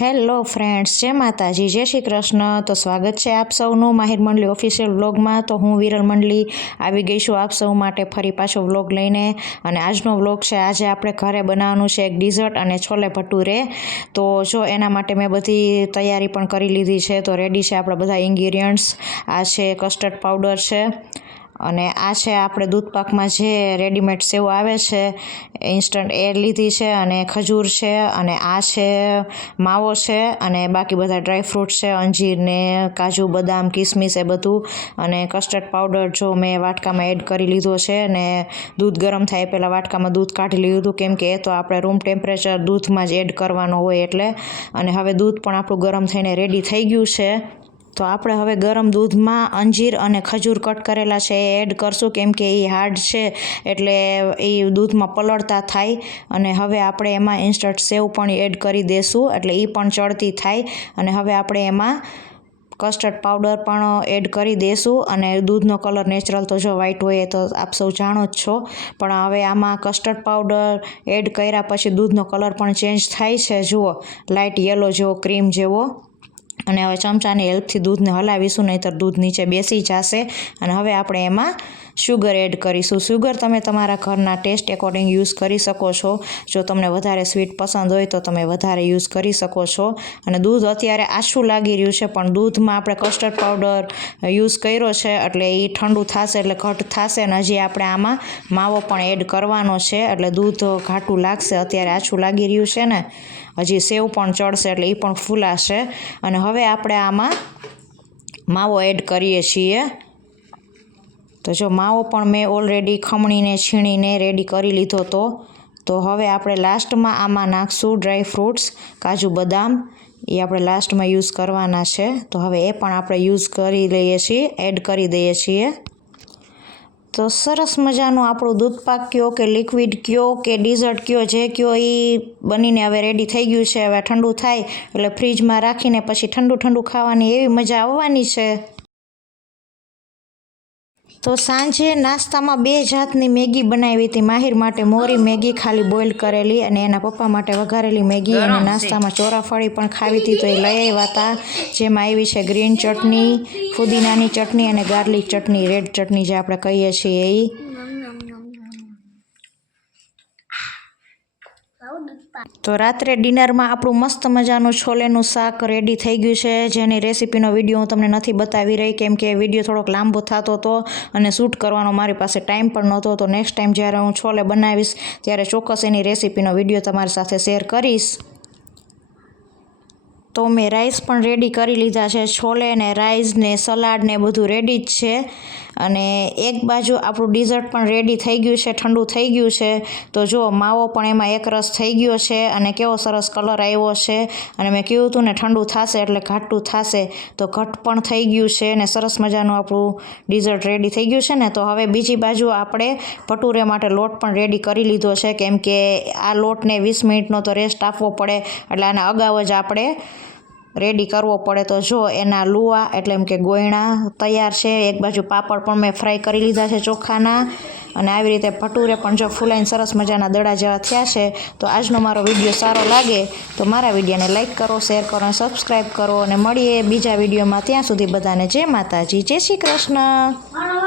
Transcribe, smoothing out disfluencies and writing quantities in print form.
Hello friends, જય માતાજી, જય શ્રી કૃષ્ણ। તો સ્વાગત છે આપ સૌનું માહિર મંડલી ઓફિશિયલ વ્લોગમાં। તો હું વિરલ મંડલી આવી ગઈ છું આપ સૌ માટે ફરી પાછો વ્લોગ લઈને। અને આજનો વ્લોગ છે, આજે આપણે ઘરે બનાવવાનું છે એક ડિઝર્ટ અને છોલે ભટુરે। તો જો એના માટે મેં બધી તૈયારી પણ કરી લીધી છે। તો રેડી છે આપણા બધા ઇન્ગ્રીડિયન્ટ્સ। આ છે કસ્ટર્ડ પાવડર છે, અને આ છે આપણે દૂધ પાકમાં જે રેડીમેડ સેવ આવે છે ઇન્સ્ટન્ટ, એ લીધી છે, અને ખજૂર છે, અને આ છે માવો છે, અને બાકી બધા ડ્રાય ફ્રૂટ છે, અંજીર ને કાજુ બદામ કિસમિસ એ બધું। અને કસ્ટર્ડ પાવડર જો મેં વાટકામાં એડ કરી લીધો છે, અને દૂધ ગરમ થાય પહેલાં વાટકામાં દૂધ કાઢી લીધું હતું, કેમ કે એ તો આપણે રૂમ ટેમ્પરેચર દૂધમાં જ એડ કરવાનો હોય એટલે। અને હવે દૂધ પણ આપણું ગરમ થઈને રેડી થઈ ગયું છે। તો આપણે હવે ગરમ દૂધમાં અંજીર અને ખજૂર કટ કરેલા છે એ એડ કરશું, કેમ કે એ હાર્ડ છે એટલે એ દૂધમાં પલળતા થાય। અને હવે આપણે એમાં ઇન્સ્ટન્ટ સેવ પણ એડ કરી દઈશું એટલે એ પણ ચડતી થાય। અને હવે આપણે એમાં કસ્ટર્ડ પાવડર પણ એડ કરી દઈશું। અને દૂધનો કલર નેચરલ તો જો વ્હાઈટ હોય એ તો આપ સૌ જાણો જ છો, પણ હવે આમાં કસ્ટર્ડ પાવડર એડ કર્યા પછી દૂધનો કલર પણ ચેન્જ થાય છે, જુઓ લાઇટ યલો જેવો, ક્રીમ જેવો। અને હવે ચમચાની હેલ્પથી દૂધને હલાવીશું, નહીંતર દૂધ નીચે બેસી જશે। અને હવે આપણે એમાં શુગર એડ કરીશું। શુગર તમે તમારા ઘરના ટેસ્ટ એકોર્ડિંગ યુઝ કરી શકો છો। જો તમને વધારે સ્વીટ પસંદ હોય તો તમે વધારે યુઝ કરી શકો છો। અને દૂધ અત્યારે આછું લાગી રહ્યું છે, પણ દૂધમાં આપણે કસ્ટર્ડ પાવડર યુઝ કર્યો છે એટલે એ ઠંડુ થશે એટલે ઘટ થશે। અને હજી આપણે આમાં માવો પણ એડ કરવાનો છે એટલે દૂધ ઘાટું લાગશે। અત્યારે આછું લાગી રહ્યું છે ને, હજી સેવ પણ ચડશે એટલે એ પણ ફૂલાશે। અને હવે આપણે આમાં માવો એડ કરીએ છીએ। તો જો માવો પણ મેં ઓલરેડી ખમણીને છીણીને રેડી કરી લીધો હતો। તો હવે આપણે લાસ્ટમાં આમાં નાખશું ડ્રાય ફ્રૂટ્સ, કાજુ બદામ, એ આપણે લાસ્ટમાં યુઝ કરવાના છે। તો હવે એ પણ આપણે યુઝ કરી લઈએ છીએ, એડ કરી દઈએ છીએ। તો સરસ મજાનું આપણું દૂધપાક કયો કે લિક્વિડ કયો કે ડિઝર્ટ કયો, જે કયો એ બનીને હવે રેડી થઈ ગયું છે। હવે ઠંડુ થાય એટલે ફ્રીજમાં રાખીને પછી ઠંડુ ઠંડુ ખાવાની એવી મજા આવવાની છે। તો સાંજે નાસ્તામાં 2 જાતની મેગી બનાવી હતી માહિર માટે। મોરી મેગી ખાલી બોઇલ કરેલી, અને એના પપ્પા માટે વઘારેલી મેગી। અને નાસ્તામાં ચોરાફળી પણ ખાવી હતી તો એ લઈ આવ્યા હતા, જેમાં આવી છે ગ્રીન ચટણી, ફુદીનાની ચટણી અને ગાર્લિક ચટણી, રેડ ચટણી જે આપણે કહીએ છીએ એ। તો રાત્રે ડિનરમાં આપણું મસ્ત મજાનું છોલેનું શાક રેડી થઈ ગયું છે, જેની રેસીપીનો વિડીયો હું તમને નથી બતાવી રહી, કેમ કે વિડીયો થોડોક લાંબો થતો હતો અને શૂટ કરવાનો મારી પાસે ટાઈમ પણ નહોતો। તો નેક્સ્ટ ટાઈમ જ્યારે હું છોલે બનાવીશ ત્યારે ચોક્કસ એની રેસીપીનો વિડીયો તમારી સાથે શેર કરીશ। તો મેં રાઈસ પણ રેડી કરી લીધા છે, છોલે ને રાઈસ ને સલાડ ને બધું રેડી જ છે। અને એક બાજુ આપણું ડિઝર્ટ પણ રેડી થઈ ગયું છે, ઠંડુ થઈ ગયું છે। તો જો માવો પણ એમાં એકરસ થઈ ગયો છે, અને કેવો સરસ કલર આવ્યો છે। અને મેં કહ્યું હતું ને ઠંડુ થશે એટલે ઘાટું થશે, તો ઘટ પણ થઈ ગયું છે, ને સરસ મજાનું આપણું ડિઝર્ટ રેડી થઈ ગયું છે ને। તો હવે બીજી બાજુ આપણે ભટુરે માટે લોટ પણ રેડી કરી લીધો છે, કેમ કે આ લોટને 20 મિનિટનો તો રેસ્ટ આપવો પડે, એટલે આના અગાઉ જ આપણે રેડી કરવો પડે। તો જો એના લુવા એટલે એમ કે ગોયણા તૈયાર છે। એક બાજુ પાપડ પણ મેં ફ્રાય કરી લીધા છે ચોખાના, અને આવી રીતે ભટુરે પણ જો ફૂલાઈને સરસ મજાના દડા જેવા થયા છે। તો આજનો મારો વિડીયો સારો લાગે તો મારા વિડીયોને લાઇક કરો, શેર કરો અને સબસ્ક્રાઈબ કરો, અને મળીએ બીજા વિડીયોમાં। ત્યાં સુધી બધાને જય માતાજી, જય શ્રી કૃષ્ણ।